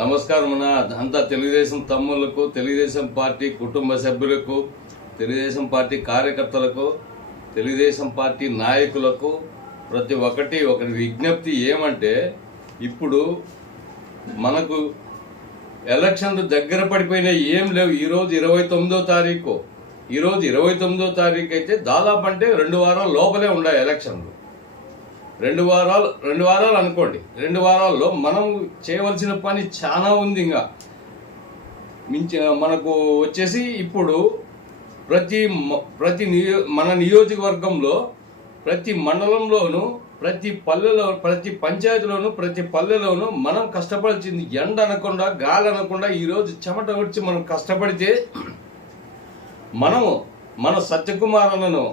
నమస్కారం మన అంతా తెలుగుదేశం తమ్ముళ్ళకు తెలుగుదేశం పార్టీ కుటుంబ సభ్యులకు తెలుగుదేశం పార్టీ కార్యకర్తలకు తెలుగుదేశం పార్టీ నాయకులకు ప్రతి ఒక్కటి ఒకటి విజ్ఞప్తి ఏమంటే ఇప్పుడు మనకు ఎలక్షన్లు దగ్గర పడిపోయినాయి. ఏం లేవు. ఈరోజు ఇరవై తొమ్మిదో తారీఖు. ఈరోజు ఇరవై తొమ్మిదో తారీఖు అయితే దాదాపు అంటే రెండు వారాల లోపలే ఉన్నాయి ఎలక్షన్లు. రెండు వారాలు రెండు వారాలు అనుకోండి. రెండు వారాల్లో మనం చేయవలసిన పని చాలా ఉంది ఇంకా. మించి మనకు వచ్చేసి ఇప్పుడు ప్రతి మ- ప్రతి నియో మన నియోజకవర్గంలో ప్రతి మండలంలోనూ ప్రతి పల్లెలో ప్రతి పంచాయతీలోను ప్రతి పల్లెలోనూ మనం కష్టపడాల్సింది ఎండ అనకుండా గాలి అనకుండా ఈరోజు చెమట వచ్చి మనం కష్టపడితే మనము మన సత్యకుమార్ అన్నను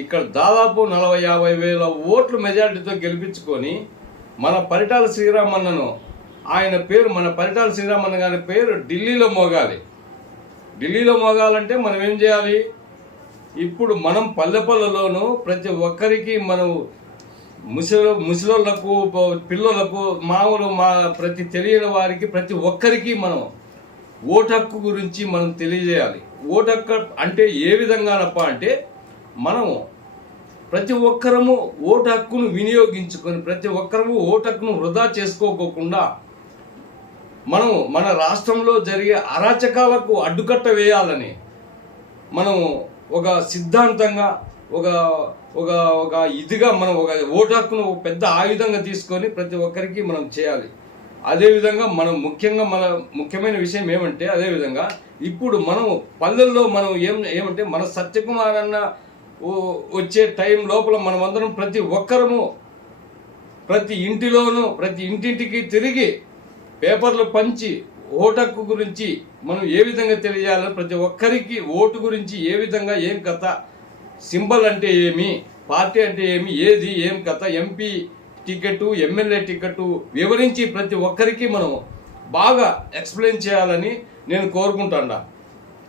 ఇక్కడ దాదాపు నలభై యాభై వేల ఓట్లు మెజారిటీతో గెలిపించుకొని మన పరిటాల శ్రీరామన్నను ఆయన పేరు మన పరిటాల శ్రీరామన్న గారి పేరు ఢిల్లీలో మోగాలి. ఢిల్లీలో మోగాలంటే మనం ఏం చేయాలి? ఇప్పుడు మనం పల్లెపల్లెలోనూ ప్రతి ఒక్కరికి మనం ముసలి ముసలోళ్ళకు పిల్లలకు మామూలు మా ప్రతి తెలియని వారికి ప్రతి ఒక్కరికి మనం ఓటు హక్కు గురించి మనం తెలియజేయాలి. ఓటు హక్కు అంటే ఏ విధంగానప్ప అంటే మనము ప్రతి ఒక్కరము ఓటు హక్కును వినియోగించుకొని ప్రతి ఒక్కరము ఓటు హక్కును వృధా చేసుకోకోకుండా మనము మన రాష్ట్రంలో జరిగే అరాచకాలకు అడ్డుకట్ట వేయాలని మనం ఒక సిద్ధాంతంగా ఒక ఒక ఒక ఇదిగా మనం ఒక ఓటు హక్కును ఒక పెద్ద ఆయుధంగా తీసుకొని ప్రతి ఒక్కరికి మనం చేయాలి. అదేవిధంగా మనం ముఖ్యంగా మన ముఖ్యమైన విషయం ఏమంటే అదేవిధంగా ఇప్పుడు మనం పల్లెల్లో మనం ఏం ఏమంటే మన సత్యకుమార్ అన్న వచ్చే టైం లోపల మనమందరం ప్రతి ఒక్కరము ప్రతి ఇంటిలోనూ ప్రతి ఇంటింటికి తిరిగి పేపర్లు పంచి ఓటక్కు గురించి మనం ఏ విధంగా తెలియాలని ప్రతి ఒక్కరికి ఓటు గురించి ఏ విధంగా ఏం కథ సింబల్ అంటే ఏమి పార్టీ అంటే ఏమి ఏది ఏం కథ ఎంపీ టికెట్ ఎమ్మెల్యే టికెట్ వివరించి ప్రతి ఒక్కరికి మనం బాగా ఎక్స్ప్లెయిన్ చేయాలని నేను కోరుకుంటాను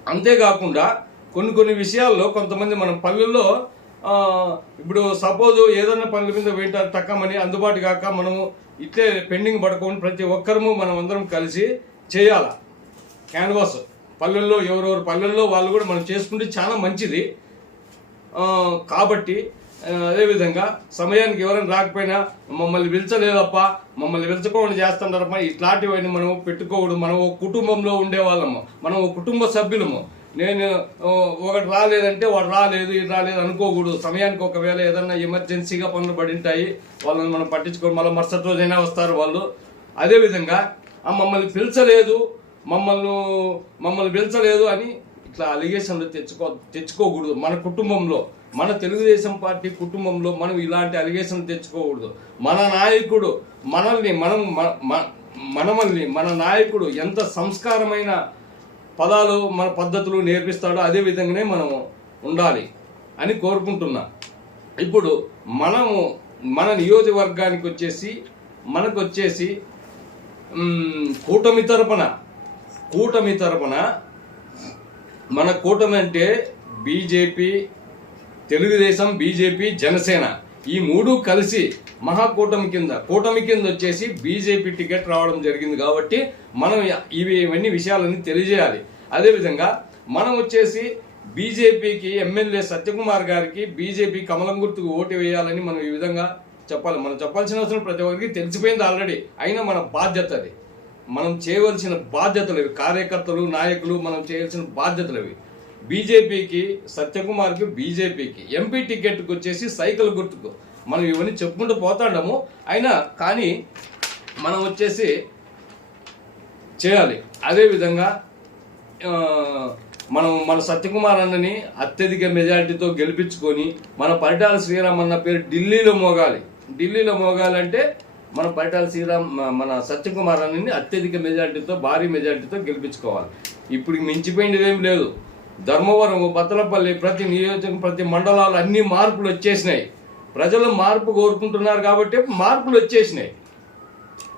అంతేకాకుండా కొన్ని కొన్ని విషయాల్లో కొంతమంది మన పల్లెల్లో ఇప్పుడు సపోజ్ ఏదైనా పనుల మీద వింటారు తక్కమని అందుబాటు కాక మనము ఇట్లే పెండింగ్ పడుకొని ప్రతి ఒక్కరము మనం అందరం కలిసి చేయాల. క్యాన్వాస్. పల్లెల్లో ఎవరెవరు పల్లెల్లో వాళ్ళు కూడా మనం చేసుకుంటే చాలా మంచిది. కాబట్టి అదేవిధంగా సమయానికి ఎవరైనా రాకపోయినా మమ్మల్ని పిలిచలేదప్ప మమ్మల్ని పిలుచుకోవడం చేస్తున్నారప్ప ఇట్లాంటివన్నీ మనం పెట్టుకోవడం మనం ఒక కుటుంబంలో ఉండేవాళ్ళము. మనం ఒక కుటుంబ సభ్యులము. నేను ఒకటి రాలేదంటే వాడు రాలేదు ఇది రాలేదు అనుకోకూడదు. సమయానికి ఒకవేళ ఏదన్నా ఎమర్జెన్సీగా పనులు పడి ఉంటాయి వాళ్ళని మనం పట్టించుకోవడం మళ్ళీ మరుసటి రోజైనా వస్తారు వాళ్ళు. అదేవిధంగా "ఆ, మమ్మల్ని పిలిచలేదు మమ్మల్ని మమ్మల్ని పిలిచలేదు అని ఇట్లా అలిగేషన్లు తెచ్చుకో తెచ్చుకోకూడదు. మన కుటుంబంలో మన తెలుగుదేశం పార్టీ కుటుంబంలో మనం ఇలాంటి అలిగేషన్లు తెచ్చుకోకూడదు. మన నాయకుడు మనల్ని మనం మనమల్ని మన నాయకుడు ఎంత సంస్కారమైన పదాలు మన పద్ధతులు నేర్పిస్తాడో అదే విధంగానే మనము ఉండాలి అని కోరుకుంటున్నా. ఇప్పుడు మనము మన నియోజకవర్గానికి వచ్చేసి మనకు వచ్చేసి కూటమి తరపున కూటమి తరపున మన కూటమి అంటే బీజేపీ తెలుగుదేశం బీజేపీ జనసేన. ఈ మూడు కలిసి మహాకూటమి కింద కూటమి కింద వచ్చేసి బీజేపీ టికెట్ రావడం జరిగింది కాబట్టి మనం ఇవి ఇవన్నీ విషయాలన్నీ తెలియజేయాలి. అదేవిధంగా మనం వచ్చేసి బీజేపీకి ఎమ్మెల్యే సత్యకుమార్ గారికి బీజేపీ కమలం గుర్తుకు ఓటు వేయాలని మనం ఈ విధంగా చెప్పాలి. మనం చెప్పాల్సిన అవసరం ప్రతి ఒక్కరికి తెలిసిపోయింది ఆల్రెడీ. అయినా మన బాధ్యత అది. మనం చేయవలసిన బాధ్యతలు ఇవి. కార్యకర్తలు నాయకులు మనం చేయాల్సిన బాధ్యతలు ఇవి. బీజేపీకి సత్యకుమార్కి బీజేపీకి. ఎంపీ టికెట్కి వచ్చేసి సైకిల్ గుర్తుకు. మనం ఇవన్నీ చెప్పుకుంటూ పోతాడము. అయినా కానీ మనం వచ్చేసి చేయాలి. అదేవిధంగా మనం మన సత్యకుమార్ అన్నని అత్యధిక మెజారిటీతో గెలిపించుకొని మన పరిటాల శ్రీరామ్ అన్న పేరు ఢిల్లీలో మోగాలి. ఢిల్లీలో మోగాలంటే మన పరిటాల శ్రీరామ్ మన సత్యకుమార్ అన్నని అత్యధిక మెజారిటీతో భారీ మెజారిటీతో గెలిపించుకోవాలి. ఇప్పుడు మించిపోయినది ఏం లేదు. ధర్మవరం బత్తలపల్లి ప్రతి నియోజకం ప్రతి మండలాలు అన్ని మార్పులు వచ్చేసినాయి. ప్రజలు మార్పు కోరుకుంటున్నారు కాబట్టి మార్పులు వచ్చేసినాయి.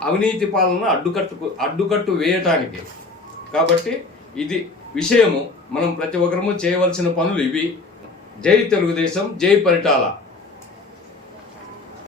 అవినీతి పాలన అడ్డుకట్టు అడ్డుకట్టు వేయటానికి. కాబట్టి ఇది విషయము. మనం ప్రతి ఒక్కరము చేయవలసిన పనులు ఇవి. జై తెలుగుదేశం జై పరిటాల.